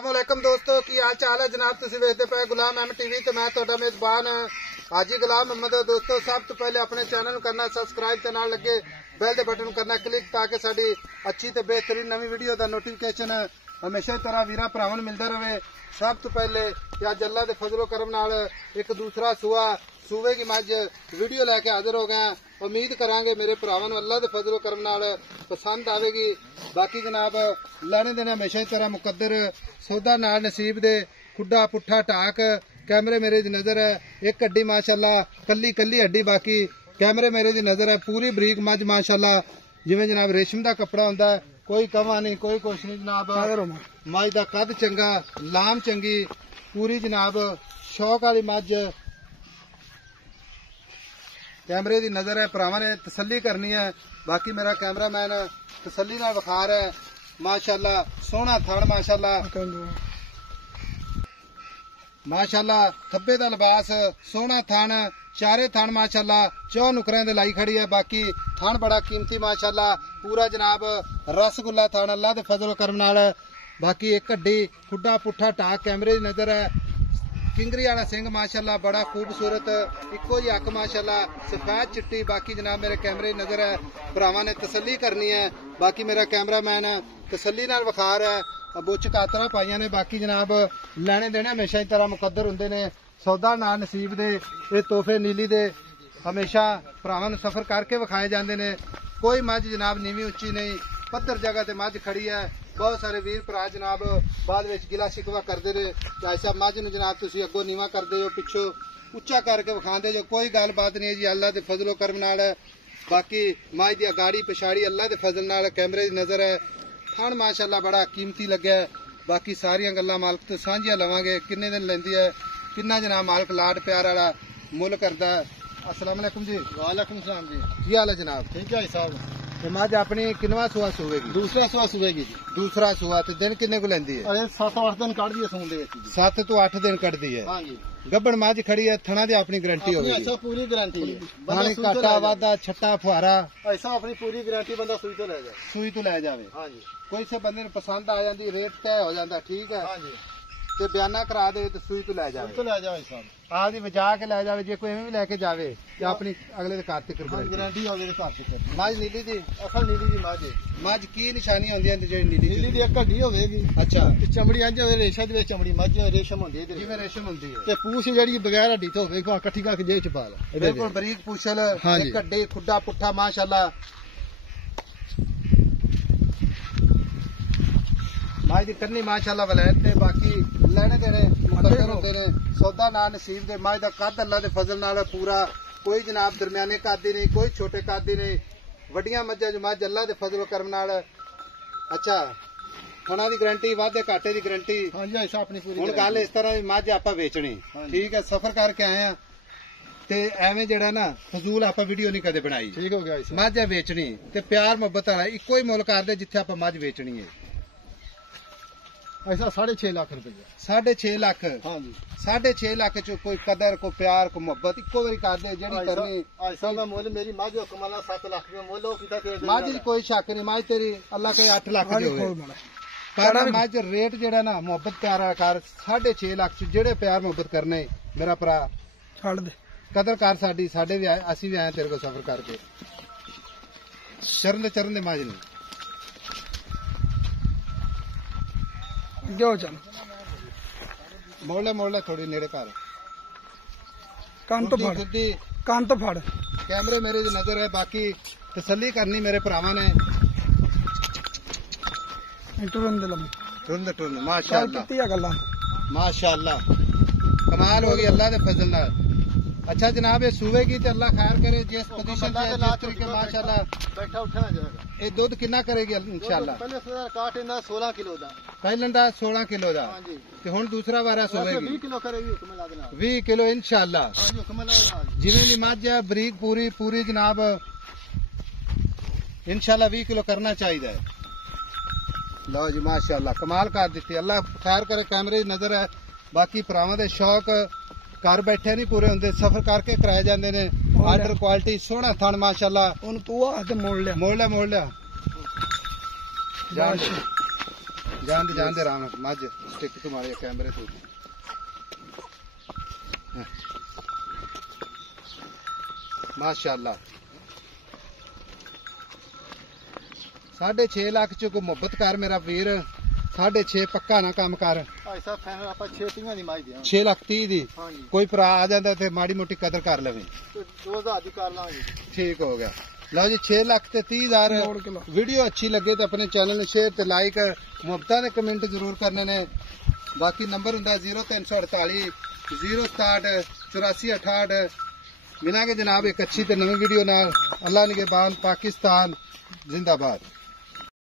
अस्सलामुअलैकुम दोस्तों की हाल चाल है जनाब। तुसीं वेखदे पे गुलाम अहमद टीवी ते मैं तुहाडा मेजबान हाजी गुलाम अहमद। दोस्तों सब तो पहले अपने चैनल नूं करना सब्सक्राइब ते नाल लगे बैल दे बटन करना क्लिक ताकि साडी अच्छी ते बेहतरीन नवी वीडियो दा नोटिफिकेशन हमेशा तरह वीरा भरावां नूं मिलदा रहे। सब तो पहले अज अल्लाह दे फजलो करम नाल एक दूसरा सूबे की मज वीडियो लैके हाजिर हो गए। उम्मीद करांगे मेरे भरावां नूं अल्लाह दे फजलो करम नाल पसंद आवेगी। बाकी जनाब लैने देने हमेशा ही तरह मुकद्दर सौदा नाल नसीब दे खुड्डा पुट्ठा टाक कैमरे मेरे दी नजर है। एक हड्डी माशाअल्लाह कल्ली कल्ली हड्डी बाकी कैमरे मेरे दी नजर है। पूरी बरीक मज माशाअल्लाह जिवें जनाब रेशम दा कपड़ा हुंदा है, कोई कमा नहीं कोई कुछ नहीं जनाब। मज दा कद चंगा लाम चंगी पूरी जनाब शौक वाली मज कैमरे दी नजर है। भरावां ने तसल्ली करनी है। बाकी मेरा कैमरामैन तसल्ली नाल विखा रहा है। माशाअल्लाह सोहना थण माशाअल्लाह खब्बे दा लिबास सोहना थण चारे थण माशाअल्लाह चौ नुकरें दे लाई खड़ी है। बाकी थण बड़ा कीमती माशाअल्लाह पूरा जनाब रसगुल्ला थण अल्लाह दे फजल करम नाल। बाकी एक हड्डी खुड्डा पुट्ठा टाक कैमरे दी नजर है। किंगरी वाला सिंह माशाअल्लाह बड़ा खूबसूरत इको ही अख माशाअल्लाह सफेद चिट्टी। बाकी जनाब मेरे कैमरे नजर है। भरावां ने तसल्ली करनी है। बाकी मेरा कैमरामैन तसल्ली नाल विखा रहा है। बुच कातरा पाइया ने। बाकी जनाब लैने देने हमेशा ही तरह मुकद्दर हुंदे ने सौदा नाल नसीब दे ये तोहफे नीली दे हमेशा भरावां नूं सफर करके विखाए जांदे ने। कोई मज जनाब नीवी उच्ची नहीं पत्थर जगह ते मज खड़ी है। बहुत सारे वीर भरा जनाब बाद विच गिला शिकवा करते रहे ऐसा मज नूं जनाब तुसीं अगों नीवा करदे हो पिछों उच्चा करके विखांदे जो। कोई गल बात नहीं है जी अल्लाह दे फजलो करम नाल है। बाकी मज दी अगाड़ी पिछाड़ी अल्लाह दे फजल नाल कैमरे दी नजर है। थण माशाअल्लाह बड़ा कीमती लग्या है। बाकी सारियां गल्लां मालक तो सांझियां लवांगे। किन्ने दिन लैंदी है किन्ना जनाब मालक लाड प्यार वाला मुल करदा है। अस्सलाम वालेकुम जी। वालेकुम सलाम जी। की हाल है जनाब? ठीक है साहब। मज अपनी किनवा सुआ सुवेगी? दूसरा सुआ सुवेगी जी। दूसरा सुआ तो दिन किन्ने को लैंदी है? अरे 7-8 दिन कट दी है सून दे विच जी। 7 तो 8 दिन कटदी है। हां जी। गब्बड़ मज खड़ी है थणा दी अपनी गारंटी होगी? ऐसा पूरी गारंटी है। पानी काटा वादा छट्टा फुहारा ऐसा अपनी पूरी गारंटी बंदा सुई तो ले जाए। सुई तो ले जावे। हां जी। कोई से बंदे ने पसंद आ जाती रेट तय हो जाता ठीक है। हां जी। ते बयाना करा दे तो सुई तो ले जावे। तो ले जाए साहब आप दी बचा के ले जावे। जे कोई एवें भी लेके जावे ते अपनी अगले दे घर तक गारंटी होवे दे घर तक। मज नीली दी असल नीली दी मज मज की निशानी होंदी है जेडी नीली नीली दी एक हड्डी होवेगी। अच्छा चमड़ी अंज होवे रेशा दे विच चमड़ी मज रेशम होंदी है जिवें रेशम होंदी है ते पूछ जेडी बगैर हड्डी तो होवे इकट्ठी करके जेब च पा ला। बिल्कुल बरीक पूछल एक हड्डी खुड्डा पुट्ठा माशाअल्लाह मज दी कन्नी माशाअल्लाह वलैत ते। बाकी लैने देने मुकद्दर होंदे ने सौदा ना नसीब दे। मज दा कद अल्लाह दे फजल नाल पूरा कोई जनाब दरमियाने कद दी नहीं कोई छोटे कद दी नहीं वड्डियां मज्जां जो मज अल्लाह दे फजल करम नाल। अच्छा थणा दी गारंटी वादे घाटे दी गारंटी। हां जी ऐसा अपनी पूरी हुण गल इस तरह मज आपां वेचणी ठीक है सफर करके आए हैं ते एवें जेड़ा ना फजूल आपां वीडियो नहीं कदे बनाई। ठीक हो गया मज है वेचणी ते प्यार मुहब्बत वाला इको ही मुल करदे जिथे आपां मज वेचणी है। ऐसा 6.5 लाख रुपया। 6.5 लाख? हाँ जी 6.5 लाख च कोई कदर को प्यार को मोहब्बत इको बारी कर दे जेडी करनी। ऐसा मैं मोल मेरी मां जो कमाला 7 लाख में मोल हो किता के मां जी कोई शक नहीं मां तेरी अल्लाह के 8 लाख दी होवे पर मां जी रेट जेड़ा ना मोहब्बत प्यार कर 6.5 लाख च जेड़े प्यार मोहब्बत करने मेरा भरा छड़ दे कदर कर साडी साडे भी आए असी भी आए तेरे को सफर करके चरण दे मां जी जो चल मोड़ले थोड़ी नेड़े कर कान तो फड़ कैमरे मेरे दी नजर है। बाकी तसल्ली करनी मेरे भरावां ने टुरंद माशाअल्लाह माशाअल्लाह कमाल हो गई अल्लाह दे फजल नाल। अच्छा जनाब ये सुवेगी तो अल्लाह खैर करे जिस पोजीशन से जिस तरीके माशाअल्लाह बैठा उठा जाएगा। ये दूध कितना करेगी इंशाअल्लाह? पहले काट इंदा 16 किलो दा पहले दा 16 किलो दा। हां जी ते हुन दूसरा वारा सोवेगी 20 किलो करेगी हुक्म ला देना 20 किलो इंशाअल्लाह। हां जी हुक्म ला देना जिवें दी मज है बरीक पूरी जनाब इंशाअल्लाह 20 किलो करना चाहिए। लो जी माशाअल्लाह कमाल कर दी अल्लाह खैर करे कैमरे दी नजर है। बाकी भरावां दे शौक घर बैठे नहीं पूरे होंगे सफर करके कराए जाते ने। आर्डर क्वालिटी सोहना थन माशाअल्लाह। तू मोड़ लिया ਜਾਣ ਦੇ ਆਰਾਮ ਨਾਲ ਮੱਝ ਸਟਿਕ ਤੋਂ ਮਾਰਿਆ ਕੈਮਰੇ ਤੋਂ ਮਾਸ਼ਾਅੱਲਾ 6.5 ਲੱਖ ਚ ਕੋ ਮੁਹੱਬਤ ਕਰ ਮੇਰਾ ਵੀਰ 6.5 ਪੱਕਾ ਨਾ ਕੰਮ ਕਰ ਭਾਈ ਸਾਹਿਬ ਫਾਈਨਲ ਆਪਾਂ 6 ਟੀਆਂ ਦੀ ਮਾਈ ਦਿਆਂ 6 ਲੱਖ 30 ਦੀ ਹਾਂਜੀ ਕੋਈ ਭਰਾ ਆ ਜਾਂਦਾ ਤੇ ਮਾੜੀ ਮੋਟੀ ਕਦਰ ਕਰ ਲਵੇ ਤੇ 2000 ਦੀ ਕਰ ਲਾਂਗੇ ਠੀਕ ਹੋ ਗਿਆ ਲਓ ਜੀ 6 ਲੱਖ ਤੇ 30,000 ਵੀਡੀਓ ਅੱਛੀ ਲੱਗੇ ਤਾਂ ਆਪਣੇ ਚੈਨਲ ਨੂੰ ਸ਼ੇਅਰ ਤੇ ਲਾਈਕ ਮੁਹੱਬਤਾਂ ਦੇ ਕਮੈਂਟ ਜ਼ਰੂਰ ਕਰਨੇ ਨੇ ਬਾਕੀ ਨੰਬਰ ਹੁੰਦਾ 0348 067 8468 ਮਿਲਾਂਗੇ ਜਨਾਬ ਇੱਕ ਅੱਛੀ ਤੇ ਨਵੀਂ ਵੀਡੀਓ ਨਾਲ ਅੱਲਾ ਨਿਗਹਿਬਾਨ ਪਾਕਿस्तान जिंदाबाद।